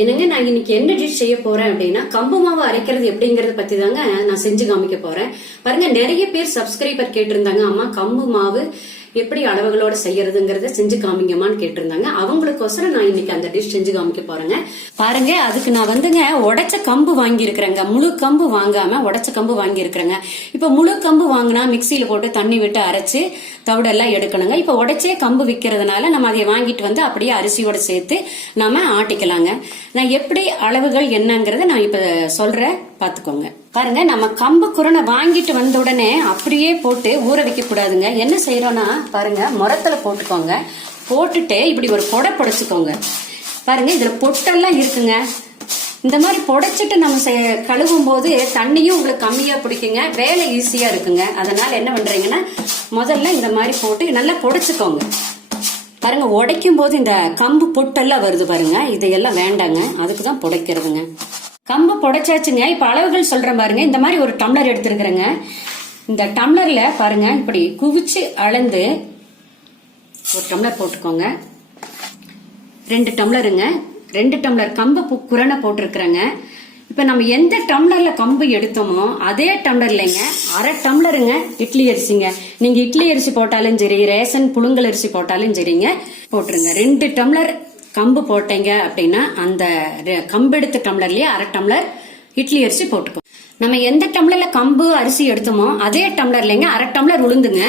என்னங்க நான் இன்னைக்கு என்ன டிஷ் செய்ய போறேன் அப்படின்னா கம்பு மாவு அரைக்கிறது எப்படிங்கறத பத்தி தாங்க நான் செஞ்சு காமிக்க போறேன். பாருங்க, நிறைய பேர் சப்ஸ்கிரைபர் கேட்டிருந்தாங்க, அம்மா கம்பு மாவு எப்படி அளவுகளோட செய்யறதுங்கறத செஞ்சு காமிங்கம்மான்னு கேட்டிருந்தாங்க. அவங்களுக்கோசரம் நான் இன்னைக்கு அந்த டிஷ் செஞ்சு காமிக்க போறேங்க. பாருங்க, அதுக்கு நான் வந்துங்க உடைச்ச கம்பு வாங்கி இருக்கிறேங்க. முழு கம்பு வாங்காம உடைச்ச கம்பு வாங்கி இருக்கிறேங்க. இப்ப முழு கம்பு வாங்கினா மிக்சியில போட்டு தண்ணி விட்டு அரைச்சு தவிடெல்லாம் எடுக்கணுங்க. இப்ப உடைச்சே கம்பு விற்கிறதுனால நம்ம அதை வாங்கிட்டு வந்து அப்படியே அரிசியோட சேர்த்து நாம ஆட்டிக்கலாங்க. நான் எப்படி அளவுகள் என்னங்கறத நான் இப்ப சொல்றேன், பாத்துக்கோங்க. பாருங்க, நம்ம கம்பு குரணை வாங்கிட்டு வந்த உடனே அப்படியே போட்டு ஊற வைக்க கூடாதுங்க. என்ன செய்யறோம்னா பாருங்க, முரத்துல போட்டுக்கோங்க. போட்டுட்டு இப்படி ஒரு பொடை புடைச்சுக்கோங்க. பாருங்க, இதுல பொட்டெல்லாம் இருக்குங்க. இந்த மாதிரி புடைச்சிட்டு நம்ம கழுவும் போது தண்ணியும் உங்களுக்கு கம்மியா பிடிக்குங்க, வேலை ஈஸியா இருக்குங்க. அதனால என்ன பண்றீங்கன்னா முதல்ல இந்த மாதிரி போட்டு நல்லா புடைச்சுக்கோங்க. பாருங்க, உடைக்கும் போது இந்த கம்பு பொட்டெல்லாம் வருது பாருங்க, இதையெல்லாம் வேண்டாங்க, அதுக்குதான் புடைக்கிறதுங்க. கம்பு புடைச்சாச்சுங்க. இப்ப அளவுகள் சொல்றேன் பாருங்க. இந்த மாதிரி ஒரு டம்ளர் எடுத்துருக்கிறேங்க. இந்த டம்ளர்ல பாருங்க இப்படி குவிச்சு அளந்து ஒரு டம்ளர் போட்டுக்கோங்க. 2 டம்ளருங்க. 2 டம்ளர் கம்பு குரணை போட்டிருக்கிறேங்க. இப்ப நம்ம எந்த டம்ளர்ல கம்பு எடுத்தோமோ அதே டம்ளர்லங்க 1/2 டம்ளருங்க இட்லி அரிசிங்க. நீங்க இட்லி அரிசி போட்டாலும் சரி, ரேஷன் புழுங்கல் அரிசி போட்டாலும் சரிங்க, போட்டுருங்க. 2 டம்ளர் கம்பு போட்டீங்க அப்படின்னா அந்த கம்பு எடுத்த டம்ளர்லயே 1/2 டம்ளர் இட்லி அரிசி போட்டுக்கோ. நம்ம எந்த டம்ளர்ல கம்பு அரிசி எடுத்தோமோ அதே டம்ளர்லங்க 1/2 டம்ளர் உளுந்துங்க.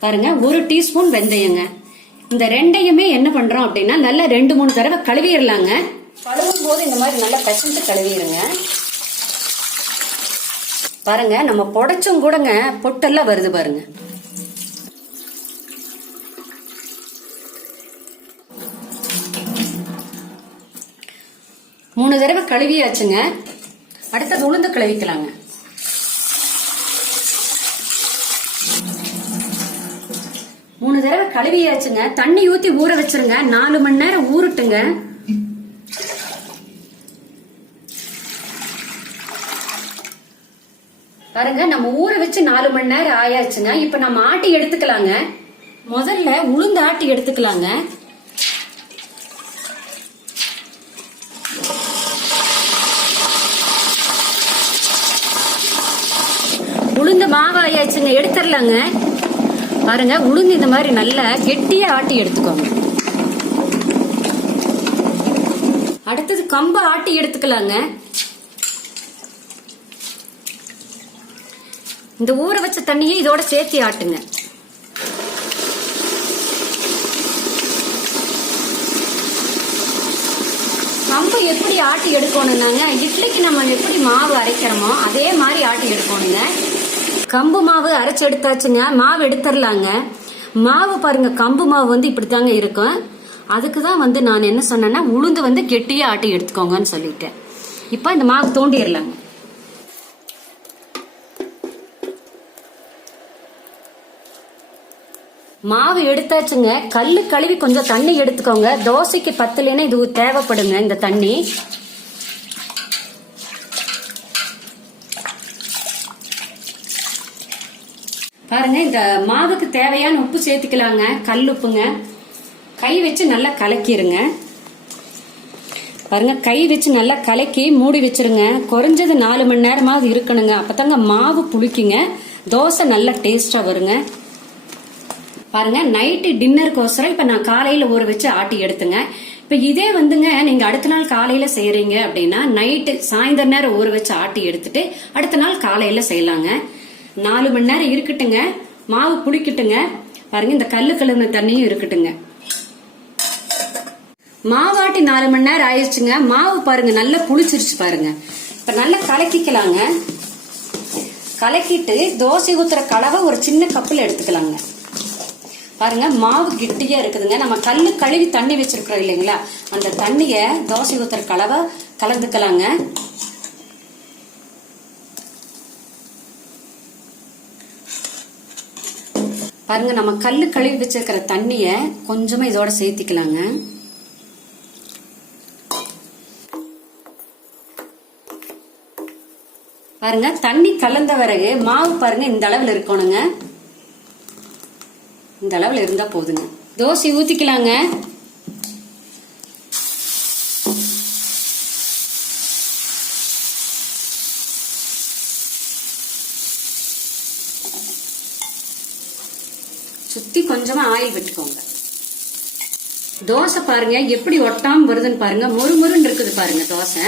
பாருங்க, 1 டீஸ்பூன் வெந்தயங்க. இந்த ரெண்டையுமே என்ன பண்றோம் அப்படின்னா நல்லா 2-3 தடவை கழுவிடலாங்க. கழுவும் போது இந்த மாதிரி நல்லா பசந்து கழுவிடுங்க. பாருங்க, நம்ம புடைச்சும் கூடங்க பொட்டெல்லாம் வருது பாருங்க. மூணு தடவை கழுவியாச்சுங்க. அடுத்தது உளுந்து கழுவிக்கலாங்க. மூணு தடவை கழுவியாச்சுங்க. தண்ணி ஊத்தி ஊற வச்சிருங்க. 4 மணி நேரம் ஊறட்டுங்க. பாருங்க, நம்ம ஊற வச்சு 4 மணி நேரம் ஆயாச்சுங்க. இப்ப நம்ம ஆட்டி எடுத்துக்கலாங்க. முதல்ல உளுந்து ஆட்டி எடுத்துக்கலாங்க. உளுந்து மாவு ஆயாச்சுங்க, எடுத்துடலாங்க. பாருங்க, உளுந்து இந்த மாதிரி நல்லா கெட்டியா ஆட்டி எடுத்துக்கோங்க. அடுத்தது கம்பு ஆட்டி எடுத்துக்கலாங்க. இந்த ஊற வச்ச தண்ணியை இதோட சேர்த்து ஆட்டுங்க. கம்பு எப்படி ஆட்டி எடுக்கணும்னாங்க, இட்லிக்கு நம்ம எப்படி மாவு அரைக்கிறோமோ அதே மாதிரி ஆட்டி எடுக்கணுங்க. கம்பு மாவு அரைச்சு எடுத்தாச்சுங்க. மாவு எடுத்துடலாங்க. மாவு பாருங்க, கம்பு மாவு வந்து இப்படித்தாங்க இருக்கும். அதுக்குதான் வந்து நான் என்ன சொன்னேன்னா உளுந்து வந்து கெட்டியா ஆட்டி எடுத்துக்கோங்கன்னு சொல்லிட்டேன். இப்ப இந்த மாவு தோண்டிடலாங்க. மாவு எடுத்தாச்சுங்க. கல்லு கழுவி கொஞ்சம் தண்ணி எடுத்துக்கோங்க. தோசைக்கு பத்தலைன்னா இது தேவைப்படுங்க இந்த தண்ணி. பாருங்க, இந்த மாவுக்கு தேவையான உப்பு சேர்த்துக்கலாங்க. கல் உப்புங்க. கை வச்சு நல்லா கலக்கிருங்க. பாருங்க, கை வச்சு நல்லா கலக்கி மூடி வச்சிருங்க. குறைஞ்சது 4 மணி நேரமாவது இருக்கணுங்க. அப்பதாங்க மாவு புளிக்குங்க, தோசை நல்லா டேஸ்டா வருங்க. பாருங்க, நைட்டு டின்னருக்கோசரம் இப்ப நான் காலையில ஊற வச்சு ஆட்டி எடுத்துங்க. இப்ப இதே வந்துங்க நீங்க அடுத்த நாள் காலையில செய்யறீங்க அப்படின்னா நைட்டு சாயந்தர நேரம் ஊற வச்சு ஆட்டி எடுத்துட்டு அடுத்த நாள் காலையில செய்யலாங்க. 4 மணி நேரம் இருக்கட்டுங்க, மாவு புளிக்கட்டுங்க. பாருங்க, இந்த கல்லு கழுவுன தண்ணியும் இருக்கட்டுங்க. மாவாட்டி 4 மணி நேரம் ஆயிடுச்சுங்க. மாவு பாருங்க நல்லா புளிச்சிருச்சு பாருங்க. இப்ப நல்லா கலக்கிக்கலாங்க. கலக்கிட்டு தோசை ஊத்துற கலவை ஒரு சின்ன கப்புல எடுத்துக்கலாங்க. பாருங்க, மாவு கெட்டியா இருக்குதுங்க. நம்ம கல்லு கழுவி தண்ணி வச்சிருக்கிறோம் இல்லைங்களா, அந்த தண்ணிய தோசை ஊத்துற கலவை கலந்துக்கலாங்க. பாருங்க, நம்ம கல்லு கழுவி வச்சிருக்கிற தண்ணிய கொஞ்சமா இதோட சேர்த்திக்கலாங்க. பாருங்க, தண்ணி கலந்த பிறகு மாவு பாருங்க இந்த அளவுல இருக்கணுங்க. இந்த அளவுல இருந்தா போதுங்க. தோசை ஊத்திக்கலாங்க. ஊத்தி கொஞ்சமா ஆயில் விட்டுக்கோங்க. தோசை பாருங்க எப்படி ஒட்டாம வருதுன்னு பாருங்க, மொறுமொறுன்னு இருக்குது பாருங்க தோசை.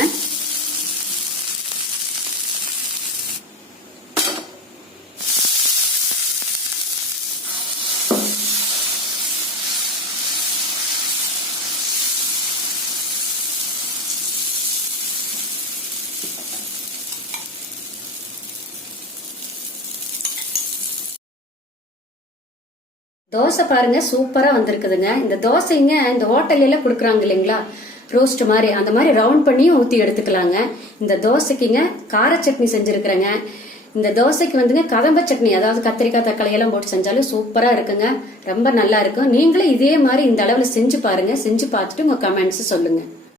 தோசை பாருங்க சூப்பரா வந்திருக்குதுங்க. இந்த தோசைங்க இந்த ஹோட்டல்ல எல்லாம் கொடுக்குறாங்க இல்லைங்களா, ரோஸ்ட் மாதிரி, அந்த மாதிரி ரவுண்ட் பண்ணியும் ஊத்தி எடுத்துக்கலாங்க. இந்த தோசைக்குங்க கார சட்னி செஞ்சிருக்கிறேங்க. இந்த தோசைக்கு வந்துங்க கதம்ப சட்னி, அதாவது கத்திரிக்காய் தக்காளி எல்லாம் போட்டு செஞ்சாலும் சூப்பரா இருக்குங்க, ரொம்ப நல்லா இருக்கும். நீங்களும் இதே மாதிரி இந்த அளவுல செஞ்சு பாருங்க. செஞ்சு பார்த்துட்டு உங்க கமெண்ட்ஸ் சொல்லுங்க.